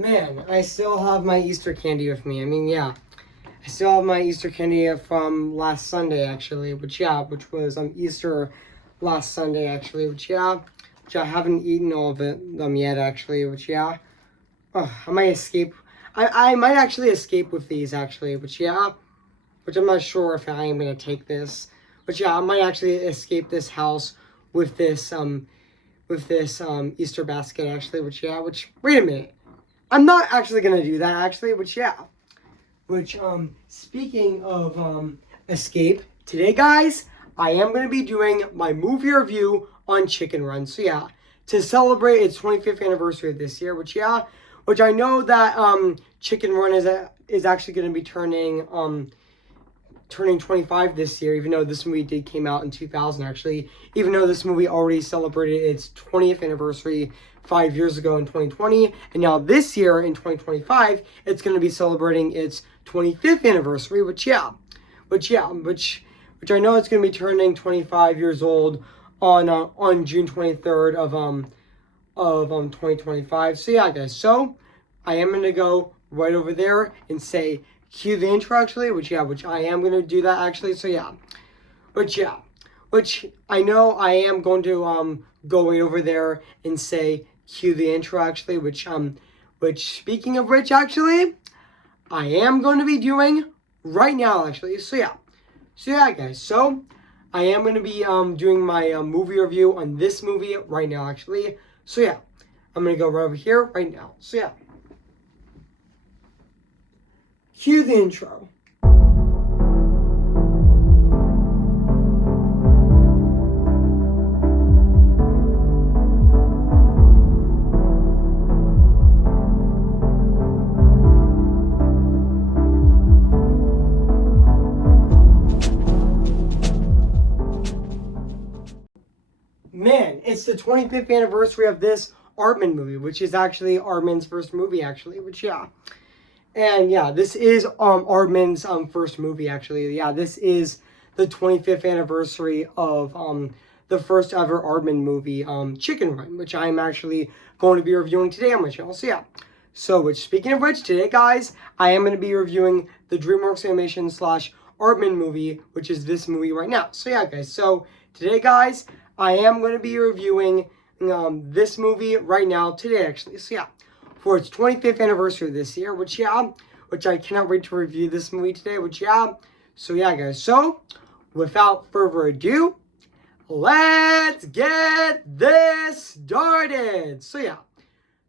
Man, I still have my Easter candy with me. I mean, yeah. I still have my Easter candy from last Sunday, actually, which was Easter last Sunday, actually, which I haven't eaten all of them yet, actually, I might escape. I might actually escape with these, actually, which I'm not sure if I am going to take this. But I might actually escape this house with this, Easter basket, actually, wait a minute. I'm not actually going to do that, actually, speaking of escape, today, guys, I am going to be doing my movie review on Chicken Run. So to celebrate its 25th anniversary this year, which I know that Chicken Run is actually going to be turning 25 this year, even though this movie came out in 2000, actually, even though this movie already celebrated its 20th anniversary 5 years ago in 2020, and now this year in 2025, it's going to be celebrating its 25th anniversary, which I know it's going to be turning 25 years old on June 23rd of 2025. So guys, so I am going to go right over there and say cue the intro, actually, which I am going to do that, actually. So which I know I am going to go right over there and say cue the intro, actually, which speaking of which, actually, I am going to be doing right now, actually. So guys, so I am going to be doing my movie review on this movie right now, actually. So I'm going to go right over here right now. So cue the intro. Man, it's the 25th anniversary of this Aardman movie, which is actually Aardman's first movie, actually, and this is Aardman's first movie, actually. This is the 25th anniversary of the first ever Aardman movie, Chicken Run, which I'm actually going to be reviewing today on my channel. So which, speaking of which, today, guys, I am going to be reviewing the DreamWorks animation / Aardman movie, which is this movie right now. So guys, so today, guys, I am going to be reviewing this movie right now today, actually. So for its 25th anniversary this year, which I cannot wait to review this movie today, so guys, so without further ado, let's get this started. So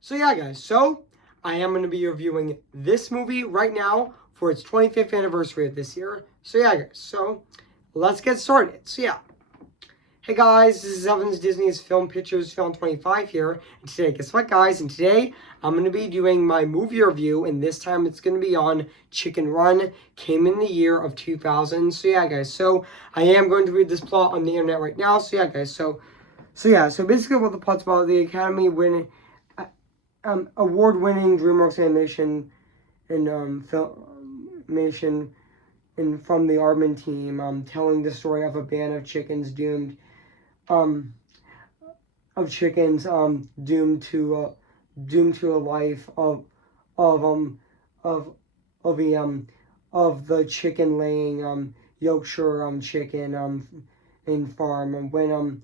guys, so I am going to be reviewing this movie right now for its 25th anniversary of this year. So guys, so let's get started. So hey guys, this is Evan's Disney's Film Pictures Film 25 here, and today, guess what, guys, and today I'm going to be doing my movie review, and this time it's going to be on Chicken Run, came in the year of 2000, so guys, so I am going to read this plot on the internet right now, so guys, so basically what the plot's about, the Academy winning, award-winning DreamWorks animation and filmation and from the Aardman team, telling the story of a band of chickens doomed to a life of the chicken laying Yorkshire chicken in farm, and when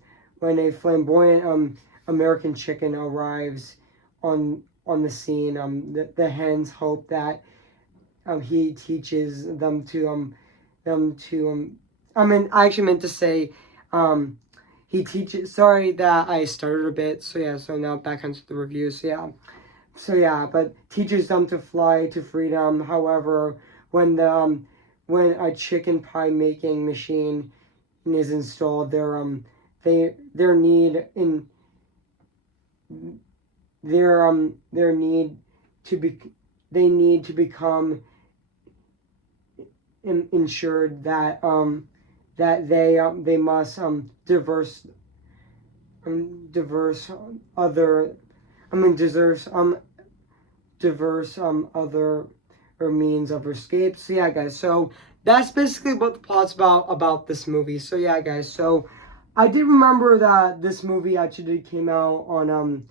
a flamboyant American chicken arrives on the scene, the hens hope that he teaches them to I actually meant to say he teaches, sorry that I started a bit, so now back onto the review, but teaches them to fly to freedom. However, when a chicken pie making machine is installed, they need to become ensured that they must diverse other means of escape. So guys, so that's basically what the plot's about this movie. So guys, so I did remember that this movie actually came out on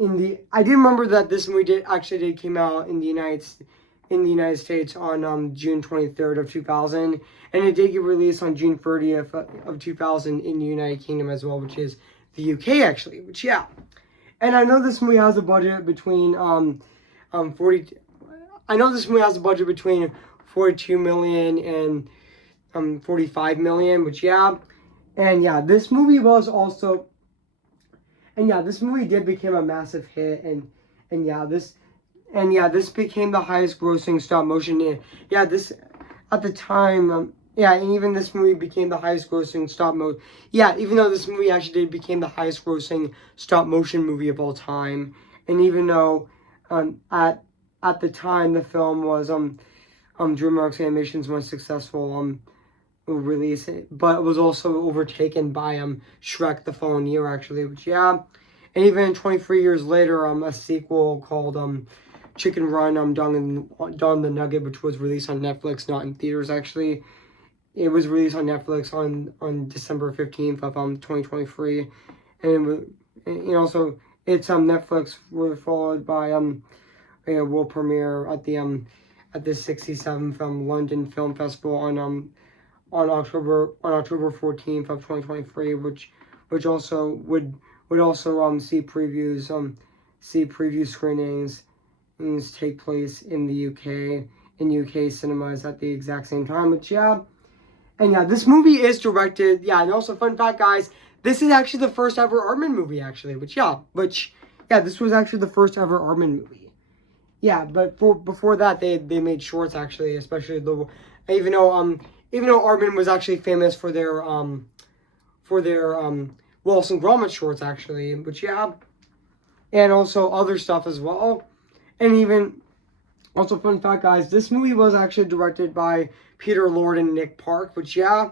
I do remember that this movie did came out in the United States on June 23rd of 2000, and it did get released on June 30th of 2000 in the United Kingdom as well, which is the UK actually. Which yeah, and I know this movie has a budget between 40. I know this movie has a budget between 42 million and 45 million, which yeah, and yeah, this movie was also. And yeah, this movie did become a massive hit, and yeah, this became the highest grossing stop motion. Yeah, this at the time, yeah, and even this movie became the highest grossing stop motion. Yeah, even though this movie actually did became the highest grossing stop motion movie of all time, and even though at the time the film was DreamWorks Animation's most successful release, but it was also overtaken by Shrek the following year actually, which yeah, and even 23 years later, a sequel called Chicken Run, Dawn the Nugget, which was released on Netflix, not in theaters actually. It was released on Netflix on December 15th of 2023, and also it's Netflix was followed by a world premiere at the 67th London Film Festival on October 14th of 2023, which also would also see preview screenings take place in the UK in UK cinemas at the exact same time. Which yeah, and yeah, this movie is directed. Yeah, and also fun fact, guys, this is actually the first ever Aardman movie actually. Which yeah, this was actually the first ever Aardman movie. Yeah, but before that they made shorts actually, especially even though Aardman was actually famous for their Wallace and Gromit shorts actually, which yeah, and also other stuff as well, and even also fun fact, guys, this movie was actually directed by Peter Lord and Nick Park, which yeah,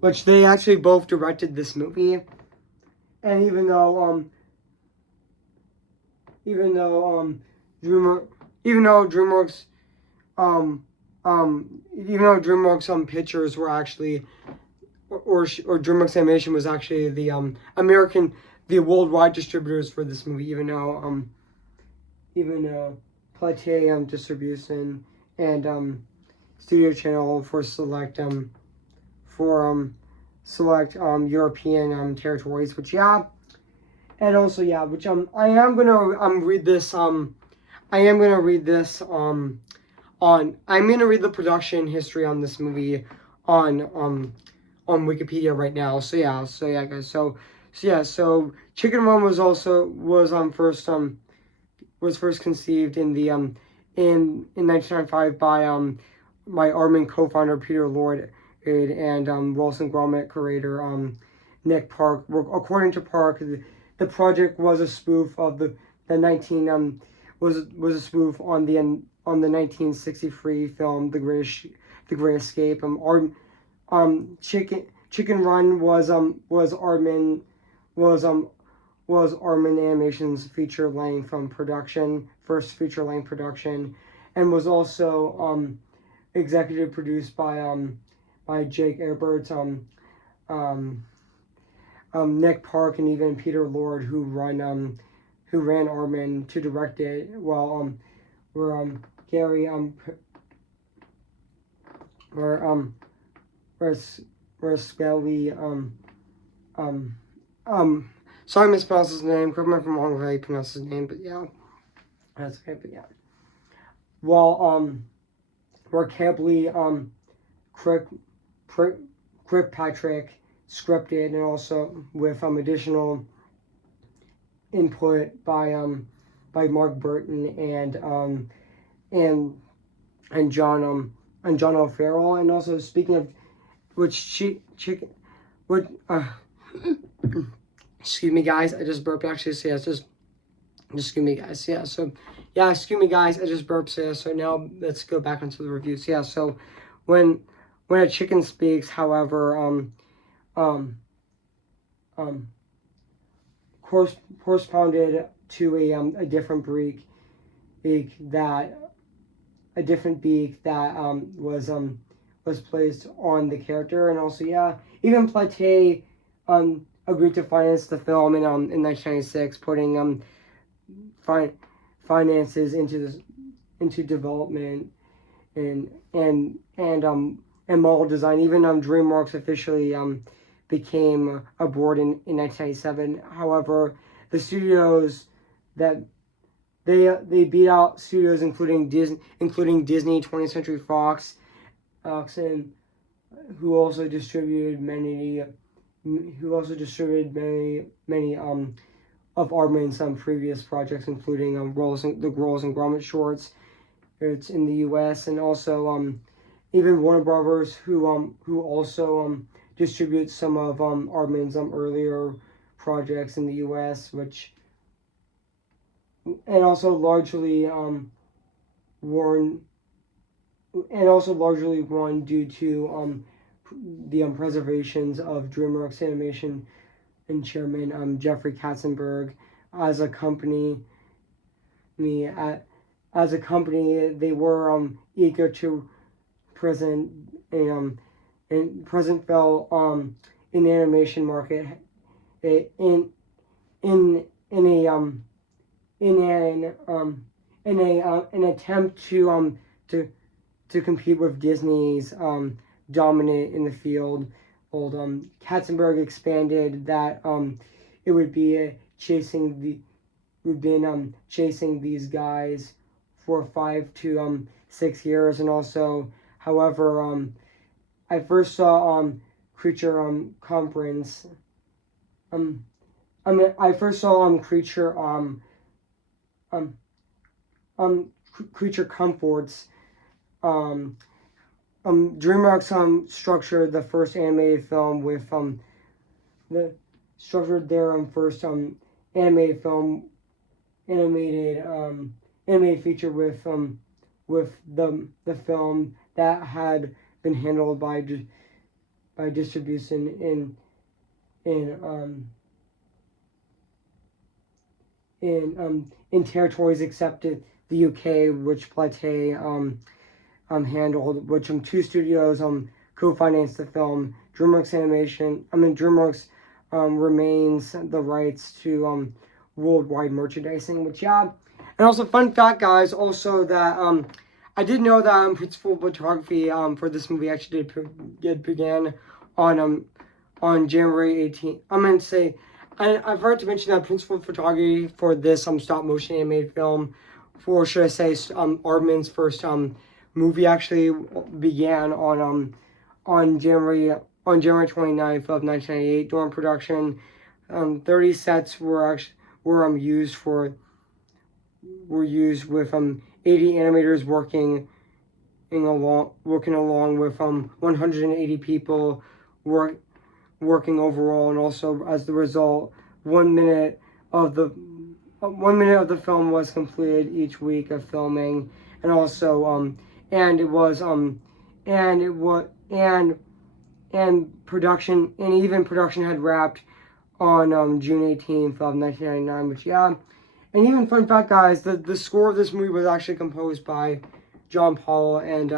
which they actually both directed this movie, and even though DreamWorks pictures were actually or DreamWorks Animation was actually the the worldwide distributors for this movie, even though Pathé distribution and Studio Channel for select European territories, which yeah, and also yeah, which I am gonna read this I'm gonna read the production history on this movie on Wikipedia right now. So yeah, guys. So Chicken Run was first conceived in 1995 by Aardman co-founder Peter Lord and Wilson Gromit creator Nick Park. According to Park, the project was a spoof of the 19 was a spoof on the 1963 film The Great Escape. Chicken Run was Aardman Animation's first feature length production, and was also executive produced by Jake Eberts, Nick Park, and even Peter Lord, who ran Aardman, to direct it. While Gary Raspelli sorry I mispronounced his name. Correct me if I'm wrong if I pronounce his name, but yeah, that's okay. But yeah, while Cabley Kirkpatrick scripted, and also with additional input by Mark Burton and John O'Farrell. And also, speaking of excuse me guys, I just burped actually. So yeah, just excuse me guys. Yeah, so yeah, excuse me guys, I just burped. So yeah, so now let's go back into the reviews. Yeah, so when a chicken speaks, however, corresponded to a different beak that was placed on the character. And also yeah, even Pathé agreed to finance the film in 1996, putting finances into development and model design. Even DreamWorks officially became a board in 1997. However, the studios that they beat out studios including Disney, 20th Century Fox, and who also distributed many of Aardman's previous projects, including the Groles and Gromit shorts. It's in the U.S. and also even Warner Brothers, who also distributes some of Aardman's earlier projects in the U.S., and also largely won due to the preservations of DreamWorks Animation and chairman Jeffrey Katzenberg. As a company, they were eager to present fell in the animation market in an attempt to compete with Disney's dominant in the field. Katzenberg expanded that it would be chasing these guys for 5 to 6 years, and also, however, I first saw Creature Conference. I first saw Creature Creature Comforts. DreamWorks structured the first animated film with their first animated feature with the film that had been handled by distribution in territories except the UK, which Platey handled, which two studios co-financed the film. DreamWorks remains the rights to worldwide merchandising, which and also fun fact, guys, also that I did know that principal photography for this movie actually began on January 18th. I'm gonna say I forgot to mention that principal photography for this stop motion animated film, or should I say Aardman's first movie, actually began on January 29th of 1998 during production. 30 sets were used with 80 animators working along with 180 people working overall, and also as the result, 1 minute of the film was completed each week of filming, and also production had wrapped on June 18th of 1999, which and even fun fact, guys, the score of this movie was actually composed by John Paul and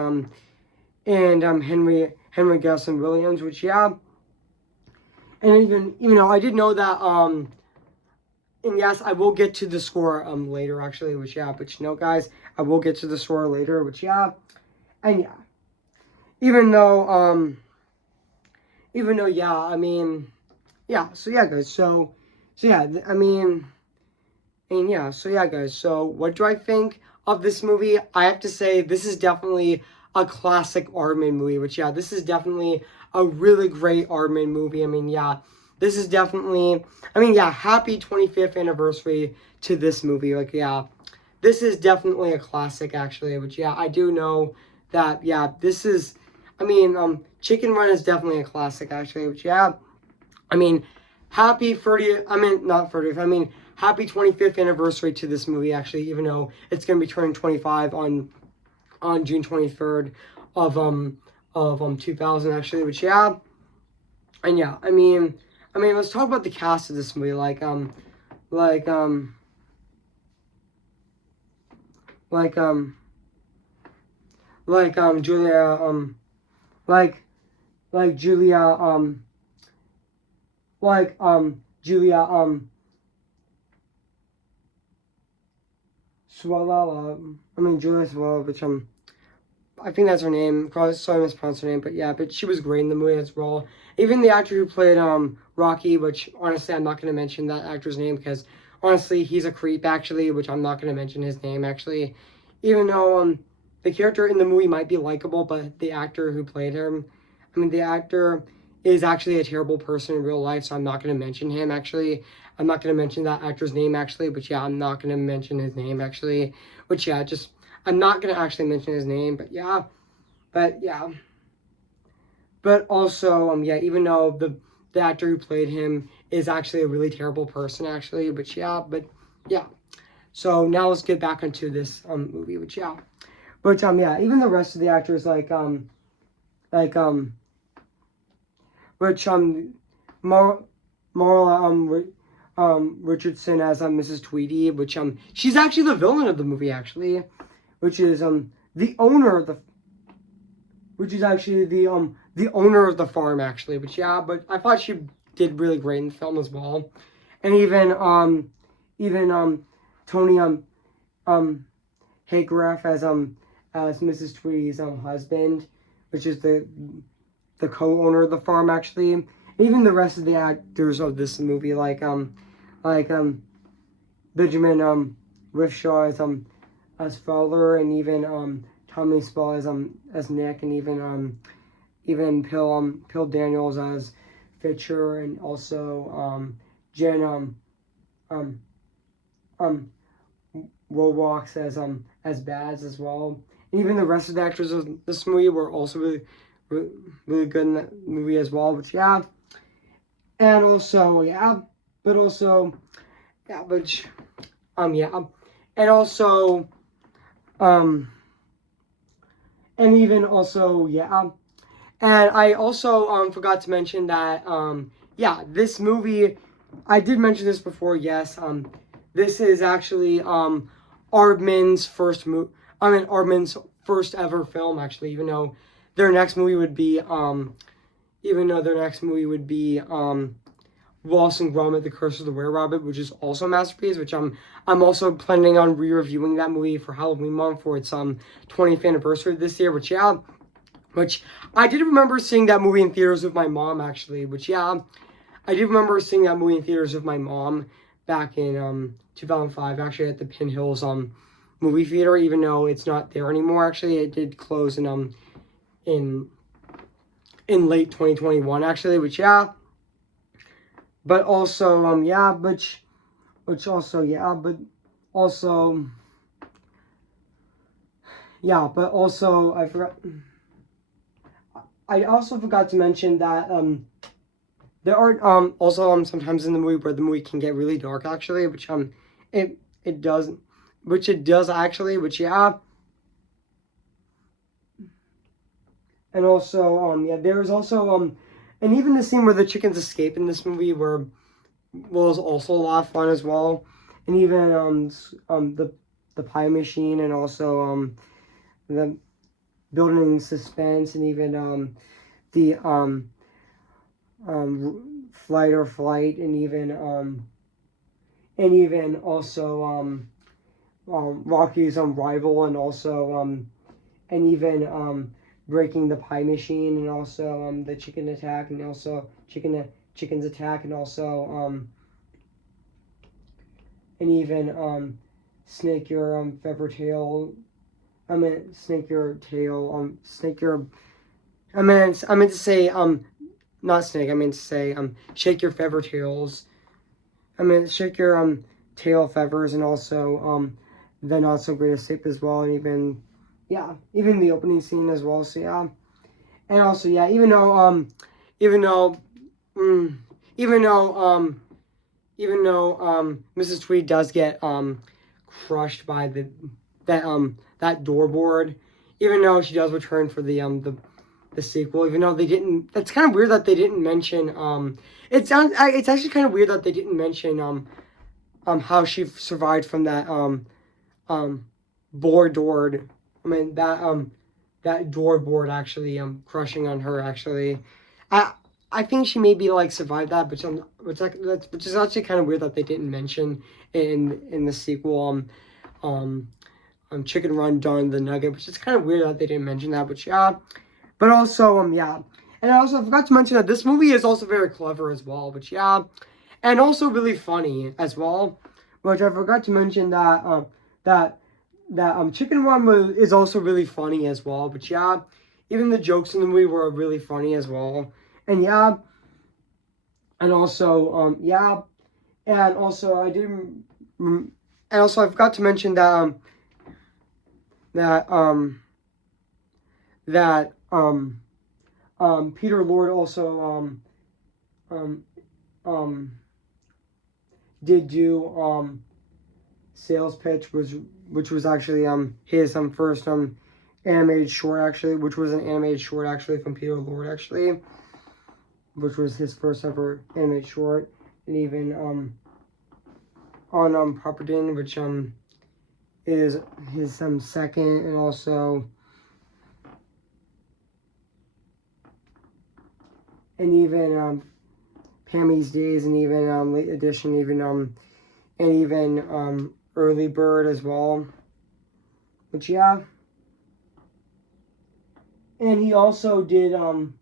Henry Gesson Williams, which and even though I did know that and yes, I will get to the score later, actually, which but guys, I will get to the score later, which and even though I mean so guys, so guys, so what do I think of this movie? I have to say this is definitely a classic Aardman movie, which this is definitely a really great Aardman movie. This is definitely, happy 25th anniversary to this movie. This is definitely a classic, actually, which I do know that this is, Chicken Run is definitely a classic, actually, which happy 30th, not 30th, happy 25th anniversary to this movie, actually, even though it's going to be turning 25 on June 23rd of 2000, actually, which and let's talk about the cast of this movie, Julia like Julia Swalala. I mean Julia Swalala, which I think that's her name. Probably sorry I mispronounced her name, but yeah, but she was great in the movie as well. Even the actor who played Rocky, which honestly I'm not gonna mention that actor's name because honestly he's a creep actually, which I'm not gonna mention his name actually. Even though the character in the movie might be likable, but the actor who played him, I mean the actor is actually a terrible person in real life, so I'm not gonna mention him actually. I'm not gonna mention that actor's name actually, but yeah, I'm not gonna mention his name actually. Which yeah, just I'm not gonna actually mention his name, but yeah, but yeah, but also yeah, even though the actor who played him is actually a really terrible person actually, but yeah. So now let's get back into this movie, which yeah, but yeah, even the rest of the actors like which Mar Marla Richardson as Mrs. Tweedy, which she's actually the villain of the movie actually, which is the owner of the which is actually the owner of the farm actually. But yeah, but I thought she did really great in the film as well, and even Tony Haygraf as Mrs. Tweedy's husband, which is the co-owner of the farm actually. And even the rest of the actors of this movie like Benjamin Rifshaw as Fowler, and even Tommy Spall as Nick, and even Pill Daniels as Fitcher, and also Jen Robox as Baz as well. And even the rest of the actors of this movie were also really good in that movie as well. But yeah, and also yeah, but also yeah, but yeah, and also and even also yeah. And I also forgot to mention that yeah, this movie, I did mention this before. Yes, this is actually Aardman's Aardman's first ever film actually. Their next movie would be even though their next movie would be Wallace and Gromit: The Curse of the Were Rabbit, which is also a masterpiece. Which I'm also planning on re-reviewing that movie for Halloween month for its 20th anniversary this year. Which yeah. Which I did remember seeing that movie in theaters with my mom, actually. Which, yeah, I did remember seeing that movie in theaters with my mom back in 2005, actually, at the Pin Hills movie theater, even though it's not there anymore, actually. It did close in late 2021, actually, which, yeah. But also, yeah, which also, yeah, but also, yeah, but also, I also forgot to mention that there are also sometimes in the movie where the movie can get really dark actually, which it does, which it does actually, which yeah. And also yeah, there's also and even the scene where the chickens escape in this movie was also a lot of fun as well. And even the pie machine, and also the building suspense, and even the flight or flight, and even also Rocky's rival, and also and even breaking the pie machine, and also the chicken attack, and also chicken's attack, and also and even snake your feather tail. I mean snake your tail. Snake your. I meant to say not snake. I meant to say shake your feather tails. I mean shake your tail feathers, and also the not so great escape as well, and even yeah, even the opening scene as well. So yeah, and also yeah, even though mm, even though Mrs. Tweed does get crushed by that doorboard, even though she does return for the sequel, even though they didn't. It's kind of weird that they didn't mention. It's actually kind of weird that they didn't mention how she survived from that board. I mean that that doorboard actually crushing on her actually. I I think she maybe like survived that, which is actually kind of weird that they didn't mention in the sequel. Chicken Run, Dawn the Nugget, which is kind of weird that they didn't mention that, but yeah. But also, yeah. And I also forgot to mention that this movie is also very clever as well, which yeah. And also really funny as well, which I forgot to mention that Chicken Run is also really funny as well, but yeah. Even the jokes in the movie were really funny as well. And yeah. And also, yeah. And also, and also I forgot to mention that that Peter Lord also um did do sales pitch which was actually his first animated short actually, which was an animated short actually from Peter Lord actually, which was his first ever animated short, and even on Properton, which is his second, and also and even Pammy's Days, and even Late Edition, and even Early Bird as well. Which yeah. And he also did the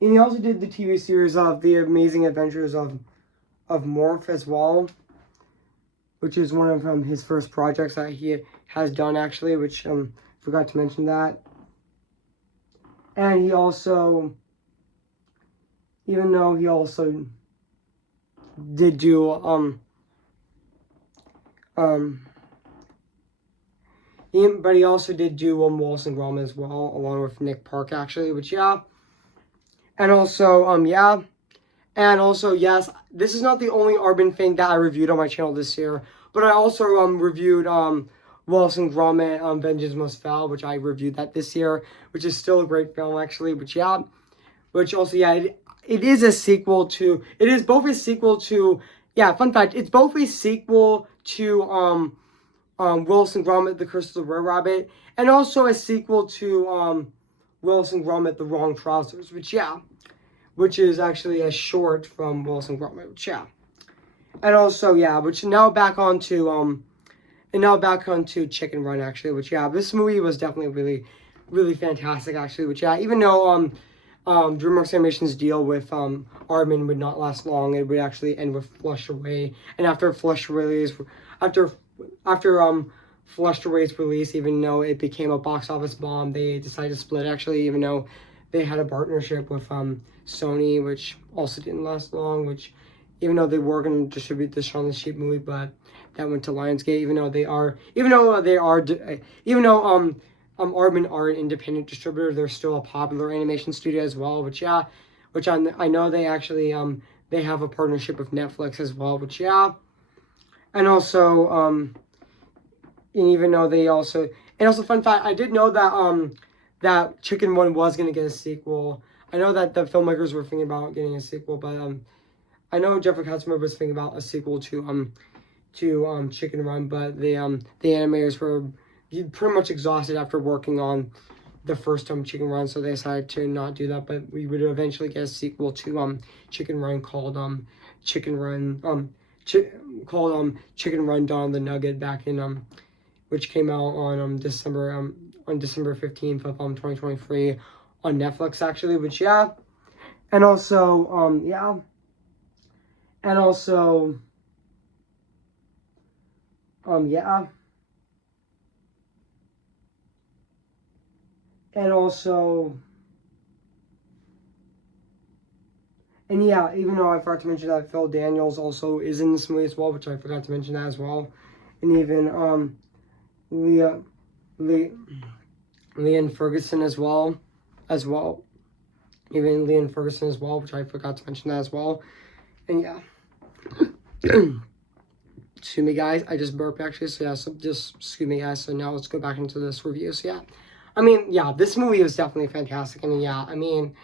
TV series of The Amazing Adventures of Morph as well, which is one of his first projects that he has done actually, which forgot to mention that. And he also, even though he also did do but he also did do Wallace and Gromit as well, along with Nick Park actually, which yeah. And also yeah. And also, yes, this is not the only Aardman thing that I reviewed on my channel this year, but I also reviewed Wallace and Gromit, Vengeance Must Fall, which I reviewed that this year, which is still a great film actually. But yeah, which also yeah, it is a sequel to. It is both a sequel to. Yeah, fun fact, it's both a sequel to Wallace and Gromit: The Curse of the Were Rabbit, and also a sequel to Wallace and Gromit: The Wrong Trousers, which yeah. Which is actually a short from Wallace and Gromit, which yeah. And also, yeah, which now back onto Chicken Run actually, which yeah, this movie was definitely really, really fantastic actually, which yeah, even though DreamWorks Animation's deal with Aardman would not last long, it would actually end with Flushed Away. And after Flushed Away's release, even though it became a box office bomb, they decided to split actually, even though they had a partnership with Sony, which also didn't last long, which even though they were going to distribute the Shaun the Sheep movie, but that went to Lionsgate, even though Aardman are an independent distributor, they're still a popular animation studio as well, which yeah, I know they actually they have a partnership with Netflix as well, which yeah. And also and even though they also, and also fun fact, I did know that that Chicken Run was gonna get a sequel. I know that the filmmakers were thinking about getting a sequel, but I know Jeffrey Katzenberg was thinking about a sequel to Chicken Run, but the animators were pretty much exhausted after working on the first Chicken Run, so they decided to not do that. But we would eventually get a sequel to Chicken Run called Chicken Run Chicken Run Dawn the Nugget back in which came out on December 15th of 2023 on Netflix actually, which yeah. And also yeah. And also yeah. And also and yeah, even though I forgot to mention that Phil Daniels also is in this movie as well, which I forgot to mention that as well. And even Leanne Ferguson as well. Even Leanne Ferguson as well, which I forgot to mention that as well. And yeah. Excuse me, guys. I just burped actually. So yeah, so just excuse me, guys. So now let's go back into this review. So yeah, I mean, yeah, this movie is definitely fantastic. I mean, yeah, I mean,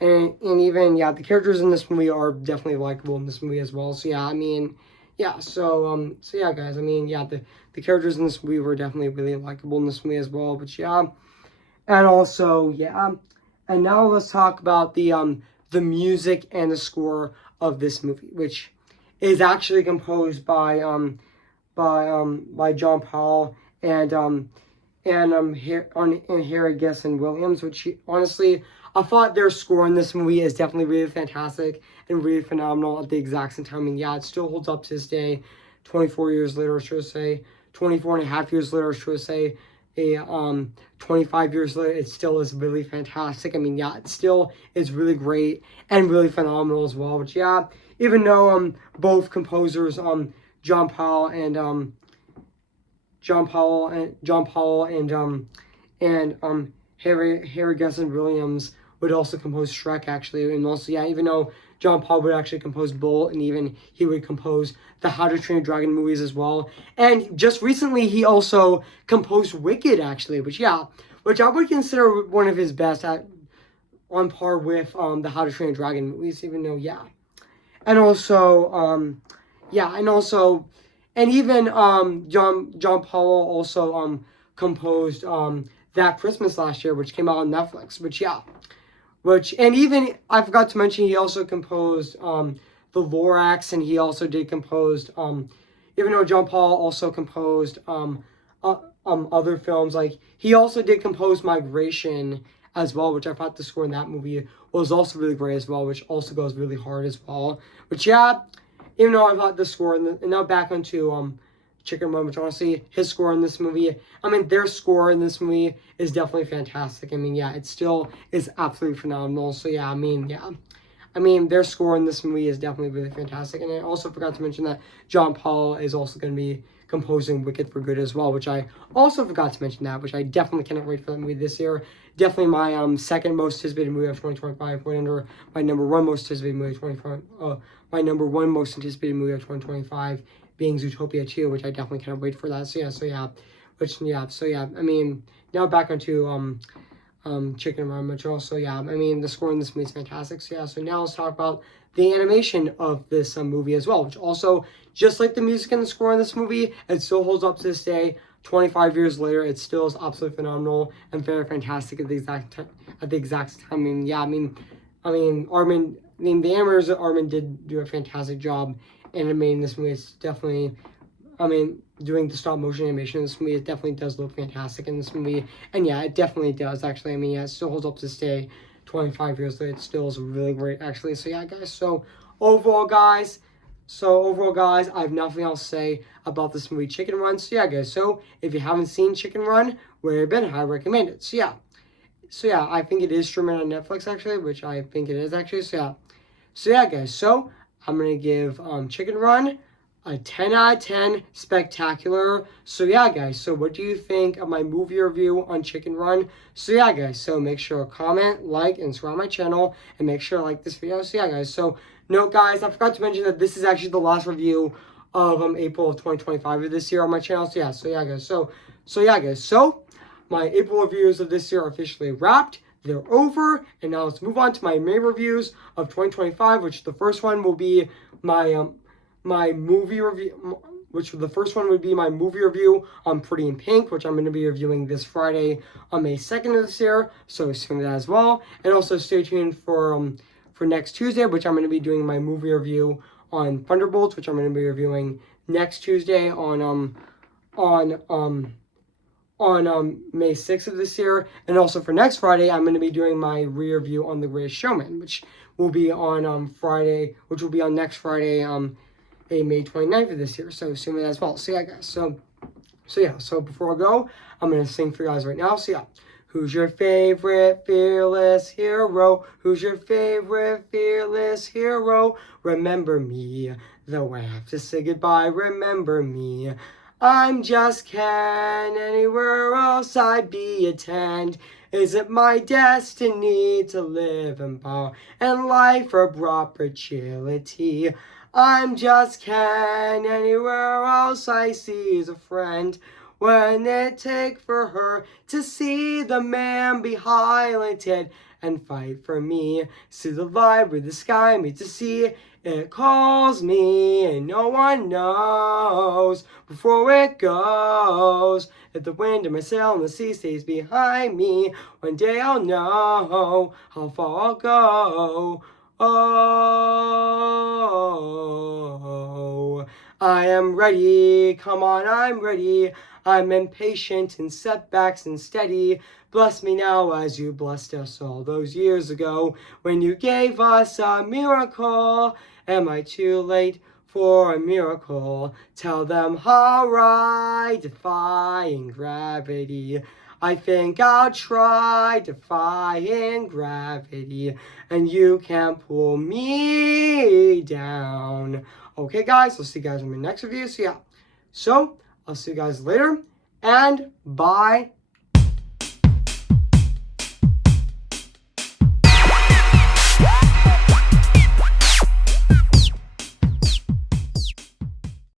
and even yeah, the characters in this movie are definitely likable in this movie as well. So yeah, I mean, yeah, so yeah, guys. I mean, yeah, the characters in this movie were definitely really likable in this movie as well. But yeah, and also yeah, and now let's talk about the the music and the score of this movie, which is actually composed by John Powell and Harry Gesson Williams, which honestly, I thought their score in this movie is definitely really fantastic and really phenomenal at the exact same time. And yeah, it still holds up to this day, 24 years later, I should say, 24 and a half years later, I should say, 25 years later, it still is really fantastic. I mean, yeah, it still is really great and really phenomenal as well. But yeah, even though both composers, John Powell and Harry Gesson Williams would also compose Shrek, actually. And also, yeah, even though John Powell would actually compose Bolt, and even he would compose the How to Train Your Dragon movies as well. And just recently, he also composed Wicked, actually, which I would consider one of his best, on par with the How to Train Your Dragon movies, even though, yeah. And also, and even John Powell also composed That Christmas last year, which came out on Netflix. And even I forgot to mention, he also composed The Lorax, and he also did compose even though John Powell also composed other films, like he also did compose Migration as well, which I thought the score in that movie was also really great as well, which also goes really hard as well. But yeah, even though I thought the score, and now back onto Chicken Run, which honestly, his score in this movie, I mean, their score in this movie is definitely fantastic. I mean, yeah, it still is absolutely phenomenal. So yeah, I mean, their score in this movie is definitely really fantastic. And I also forgot to mention that John Powell is also going to be composing Wicked for Good as well, which I also forgot to mention that, which I definitely cannot wait for that movie this year. Definitely my second most anticipated movie of 2025, right under my number one most anticipated movie of 2025. My number one most anticipated movie of 2025 being Zootopia 2, which I definitely cannot wait for that. I mean, now back onto Chicken Run, which also, yeah, I mean, the score in this movie is fantastic. So now let's talk about the animation of this movie as well, which also, just like the music and the score in this movie, it still holds up to this day. 25 years later, it still is absolutely phenomenal and very fantastic at the exact time. I mean, yeah, Aardman, the animators at Aardman did do a fantastic job animating this movie. It's definitely, doing the stop motion animation in this movie, it definitely does look fantastic in this movie. And yeah, it definitely does, actually. I mean, yeah, it still holds up to this day. 25 years later, it still is really great, actually. So yeah, guys, overall, guys, I have nothing else to say about this movie, Chicken Run. So yeah, guys, if you haven't seen Chicken Run, where you've been, I recommend it. So yeah, I think it is streaming on Netflix, actually, which I think it is, actually. So yeah, guys, I'm going to give Chicken Run a 10 out of 10 spectacular. So yeah, guys, what do you think of my movie review on Chicken Run? So yeah, guys, make sure to comment, like, and subscribe my channel, and make sure to like this video. So yeah, guys, note, guys, I forgot to mention that this is actually the last review of April of 2025 of this year on my channel. So yeah, guys, my April reviews of this year are officially wrapped. They're over, and now let's move on to my May reviews of 2025, which the first one will be my movie review, which the first one would be my movie review on Pretty in Pink, which I'm going to be reviewing this Friday on May 2nd of this year, so stay tuned for that as well. And also stay tuned for next Tuesday, which I'm going to be doing my movie review on Thunderbolts, which I'm going to be reviewing next Tuesday on May 6th of this year. And also for next Friday, I'm going to be doing my re-review on The Greatest Showman, which will be on Friday, which will be on next Friday, May 29th of this year. So assuming that as well. So yeah, guys. So before I go, I'm going to sing for you guys right now. So yeah. Who's your favorite fearless hero? Who's your favorite fearless hero? Remember me, though I have to say goodbye. Remember me. I'm just Ken, anywhere else I'd be attend. Is it my destiny to live in power and life for perpetuity? I'm just Ken, anywhere else I see is a friend. When it take for her to see the man be highlighted and fight for me, see the light where the sky meets the sea. It calls me and no one knows before it goes. If the wind in my sail and the sea stays behind me, one day I'll know how far I'll go. Oh, I am ready. Come on, I'm ready. I'm impatient in setbacks and steady. Bless me now as you blessed us all those years ago when you gave us a miracle. Am I too late for a miracle? Tell them how I defying gravity. I think I'll try defying gravity, and you can't pull me down. Okay, guys, I'll see you guys in my next review. So, yeah. So, I'll see you guys later, and bye